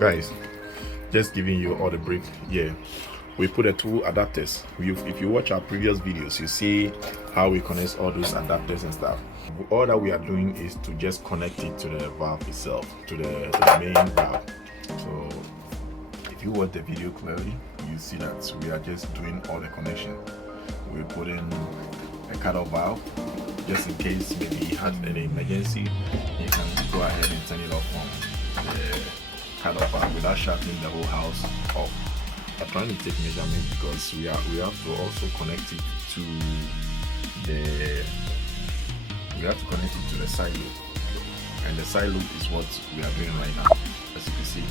Guys, just giving you all the brief. Yeah, we put the two adapters. If you watch our previous videos, you see how we connect all those adapters and stuff. All that we are doing is to just connect it to the valve itself, to the main valve. So if you watch the video clearly, you see that we are just doing all the connection. We put in a cutoff valve just in case maybe it has any emergency. You can go ahead and turn it off from the cutoff valve without shutting the whole house off. I'm trying to take measurements because we have to also connect it to the side loop, and the side loop is what we are doing right now, as you can see.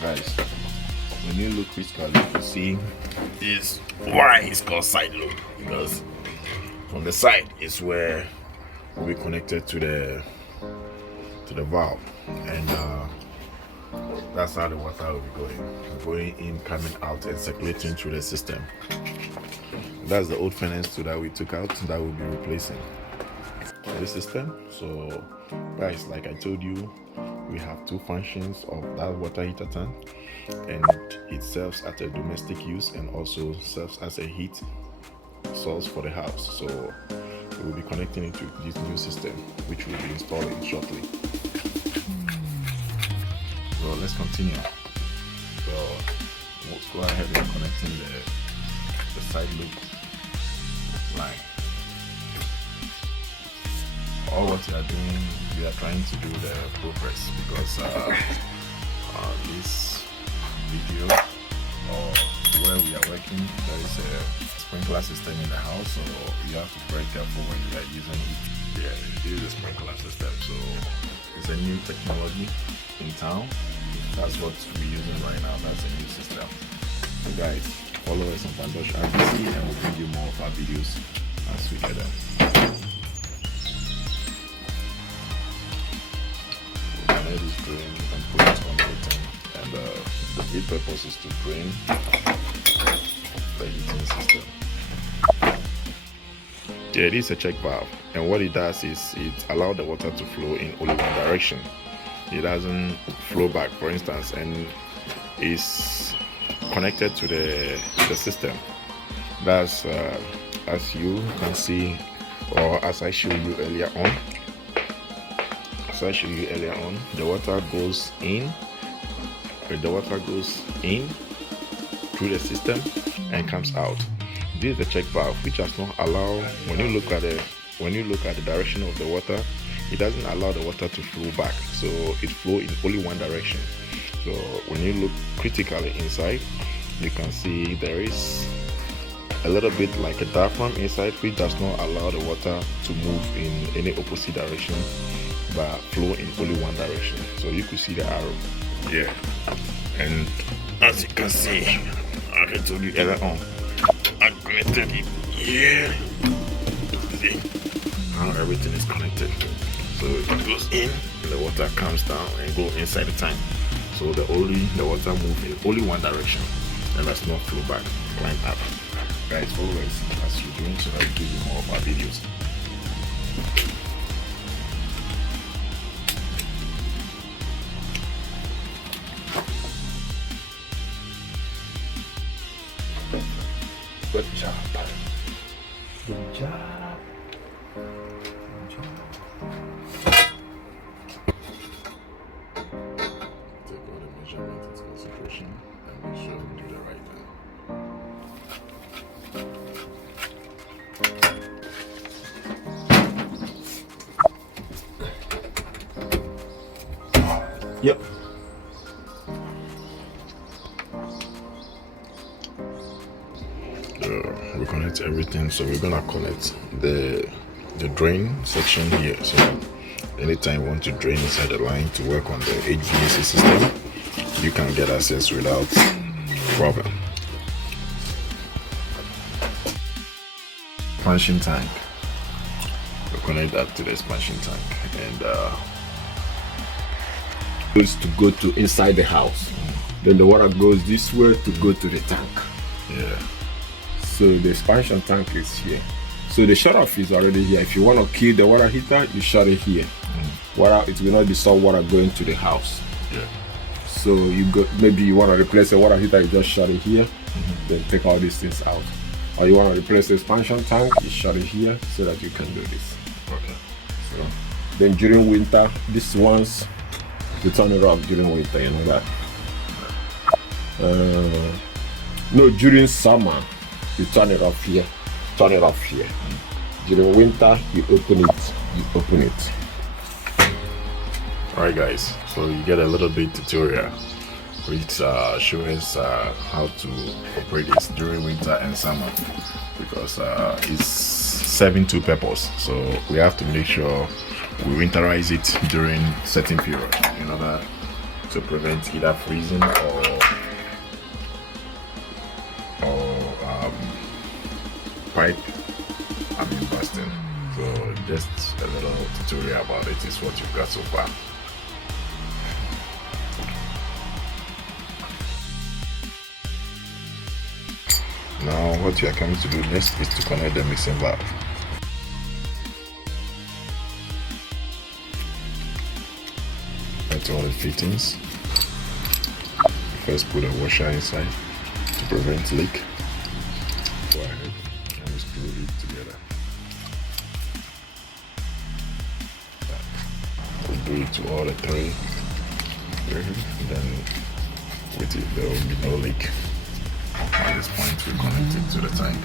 Guys, when you look critically, you see is why it's called side loop, because from the side is where we connected to the valve, and that's how the water will be going in, coming out, and circulating through the system. That's the old furnace too that we took out, that we'll be replacing the system. So guys, like I told you, we have two functions of that water heater tank, and it serves as a domestic use and also serves as a heat source for the house. So we'll be connecting it to this new system, which we'll be installing shortly. So let's continue. So let's go ahead and connecting the side loop line. All what we are doing, we are trying to do the ProPress, because this video or where we are working, there is a sprinkler system in the house, so you have to be very careful when you are using it. Yeah, this is a sprinkler system, so it's a new technology in town. That's what we're using right now. That's a new system. So guys, follow us on Bandosh RBC, and we'll bring you more of our videos as we get them. Let it drain and put it on the tank, and the main purpose is to drain the heating system. Yeah, it is a check valve, and what it does is it allows the water to flow in only one direction. It doesn't flow back, for instance, and is connected to the system. That's as you can see, or as I showed you earlier on. The water goes in. The water goes in through the system and comes out. This is the check valve, which does not allow, when you look at the direction of the water, it doesn't allow the water to flow back, so it flows in only one direction. So when you look critically inside, you can see there is a little bit like a diaphragm inside, which does not allow the water to move in any opposite direction, but flow in only one direction. So you could see the arrow. Yeah, and as you can see, like I told you earlier on, I connected it. Yeah, see how everything is connected. So it goes in, and the water comes down and go inside the tank. So the water moves in only one direction, and does not flow back, climb up. Guys, follow us as you're doing, so that we give you more of our videos. Good job. Good job. Good job. Take all the measurements into consideration and make sure we do the right thing. Yep. We connect everything, so we're gonna connect the drain section here. So anytime you want to drain inside the line to work on the HVAC system, you can get access without problem. Expansion tank. We connect that to the expansion tank, and goes to go to inside the house. Then the water goes this way to go to the tank. Yeah. So the expansion tank is here. So the shut off is already here. If you want to kill the water heater, you shut it here. Water, it will not be salt water going to the house. Yeah. So you go, maybe you want to replace the water heater, you just shut it here, then take all these things out. Or you want to replace the expansion tank, you shut it here so that you can do this. Okay. So then during winter, these ones, you turn it off during winter, you know that. No, during summer, you turn it off here. Turn it off here. During winter, you open it. You open it. Alright guys, so you get a little bit tutorial which shows how to operate this during winter and summer, because it's serving two purposes. So we have to make sure we winterize it during certain period in order to prevent either freezing or pipe busting. So just a little tutorial about it is what you've got so far. Now what you are coming to do next is to connect the mixing valve. That's all the fittings. First put a washer inside to prevent leak. Go ahead and screw it together. We'll do it to all the three. Then with it there will be no leak. At this point we connect it to the tank.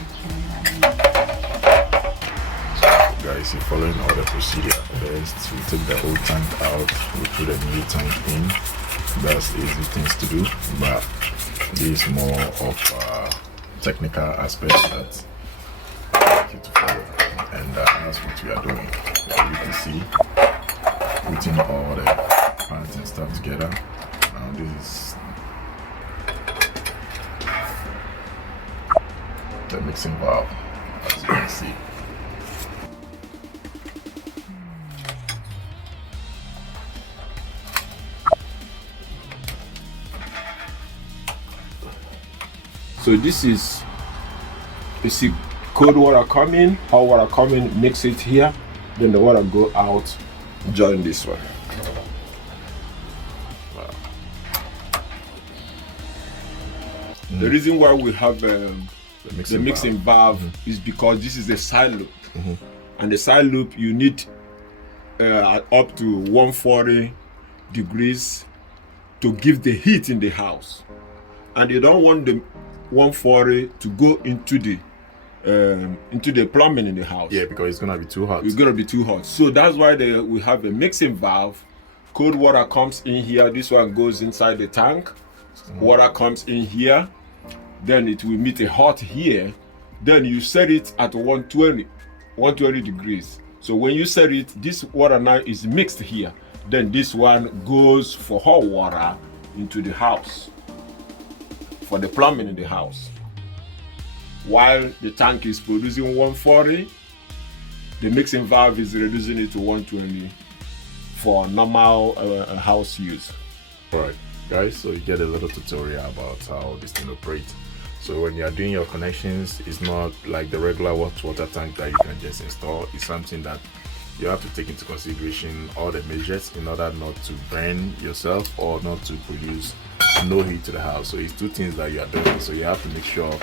So guys, you're following all the procedure. First we take the old tank out, we put a new tank in. That's easy things to do, but this is more of technical aspects that I like you to follow, and that's what we are doing. As you can see, putting all the parts and stuff together. Now this is the mixing valve, as you can see. So this is, you see, cold water coming, hot water coming, mix it here, then the water go out, join this one. Wow. The reason why we have the mixing mixing valve is because this is the side loop, and the side loop you need up to 140 degrees to give the heat in the house, and you don't want the 140 to go into the plumbing in the house. Yeah, because it's gonna be too hot. It's gonna be too hot. So that's why we have a mixing valve. Cold water comes in here. This one goes inside the tank. Water comes in here. Then it will meet a hot here. Then you set it at 120 degrees. So when you set it, this water now is mixed here. Then this one goes for hot water into the house, for the plumbing in the house. While the tank is producing 140, the mixing valve is reducing it to 120 for normal house use. Alright guys, so you get a little tutorial about how this thing operates. So when you are doing your connections, it's not like the regular water tank that you can just install. It's something that you have to take into consideration all the measures in order not to burn yourself or not to produce no heat to the house. So it's two things that you are doing. So you have to make sure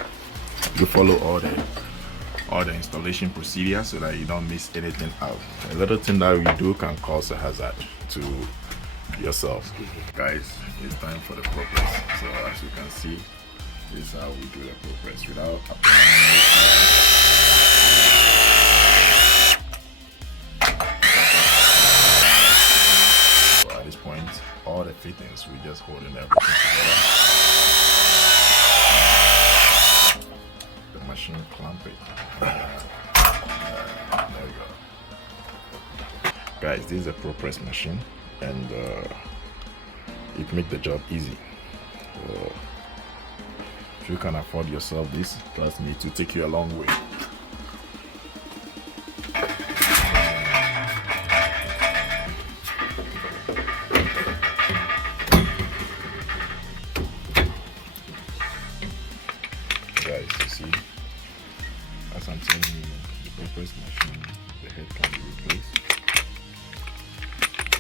you follow all the installation procedures so that you don't miss anything out. A little thing that you do can cause a hazard to yourself. Guys, it's time for the ProPress. So as you can see, this is how we do the ProPress without applying. So at this point, all the fittings, we just holding everything together. The machine clamp it. There we go. Guys, this is a ProPress machine, and it makes the job easy. So if you can afford yourself this, trust me, it will take you a long way. Guys, you see, as I'm telling you, the ProPress machine, the head can be replaced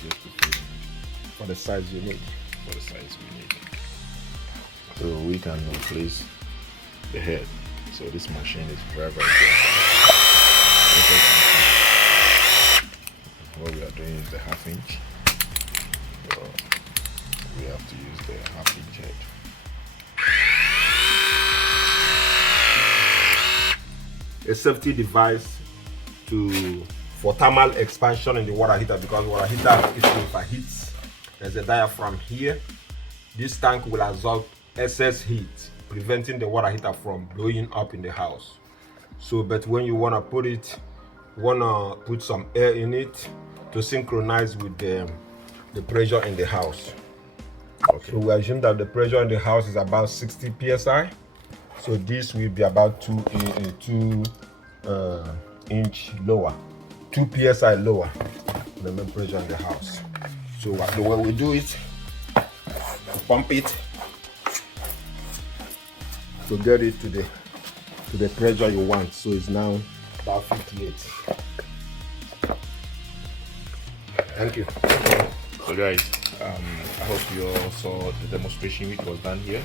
just to fit in For the size you need. for the size we need. So we can replace the head. So this machine is very good. What we are doing is the 1/2 inch. So we have to use the 1/2 inch head. A safety device for thermal expansion in the water heater, because water heater, if it overheats, there's a diaphragm here. This tank will absorb excess heat, preventing the water heater from blowing up in the house. So, but when you wanna put some air in it to synchronize with the pressure in the house. Okay. So we assume that the pressure in the house is about 60 psi. So this will be about 2 inch lower, 2 psi lower than the pressure in the house. So the way we do it, pump it to get it to the pressure you want. So it's now about 58. Thank you. So guys, I hope you all saw the demonstration which was done here.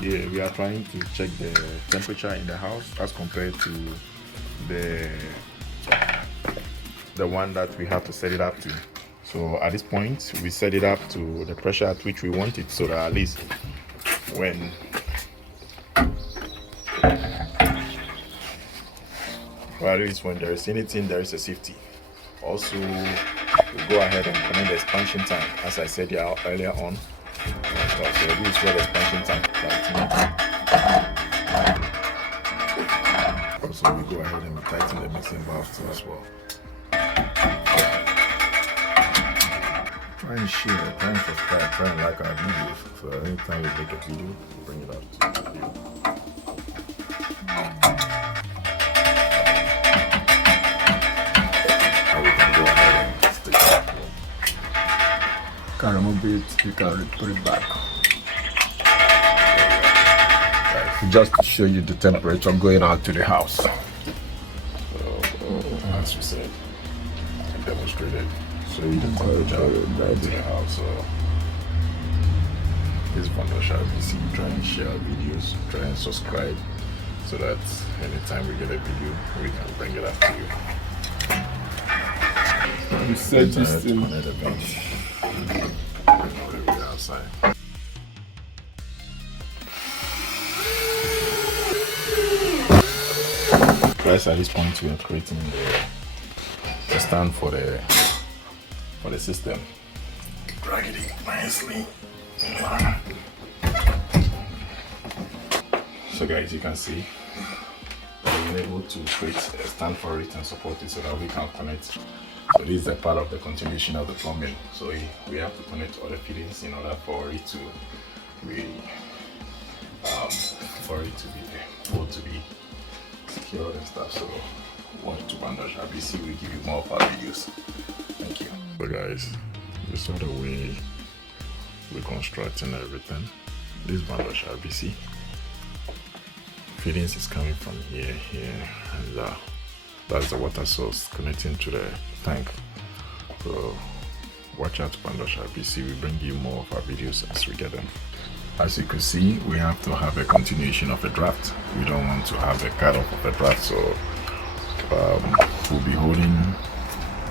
Yeah, we are trying to check the temperature in the house as compared to the one that we have to set it up to. So at this point, we set it up to the pressure at which we want it, so that at least when there is anything, there is a safety. Also, we go ahead and connect the expansion tank, as I said here earlier on. So this is where the expansion tank comes in. Also, we go ahead and tighten the mixing valve too as well. Try and share, try and subscribe, try and like our videos. So anytime we make a video, we bring it out to you. And we can go ahead and stick it. Can remove it, you can put it back. Just to show you the temperature going out to the house. So, as we said, I demonstrated. So you the temperature right to the house. So this Vandasha BC, try and share our videos, try and subscribe, so that anytime we get a video, we can bring it up to you. You said this thing. Connect the bench. We're outside. Guys, at this point we are creating the stand for the system. Drag it in nicely. So guys, you can see we've been able to create a stand for it and support it so that we can connect. So this is a part of the continuation of the plumbing. So we have to connect all the fittings in order for it to be able to be secured and stuff. So watch to Bandage RBC, we give you more of our videos. Thank you. So guys, this is the way we're constructing everything. This Bandage RBC fittings is coming from here, and that's the water source connecting to the tank. So watch out to Bandage RBC, we bring you more of our videos as we get them. As you can see, we have to have a continuation of a draft. We don't want to have a cut off of a draft, so we'll be holding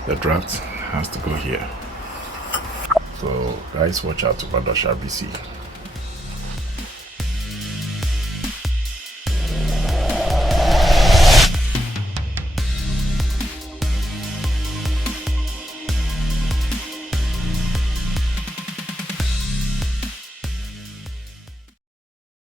the draft, has to go here. So guys, watch out to Bandage RBC.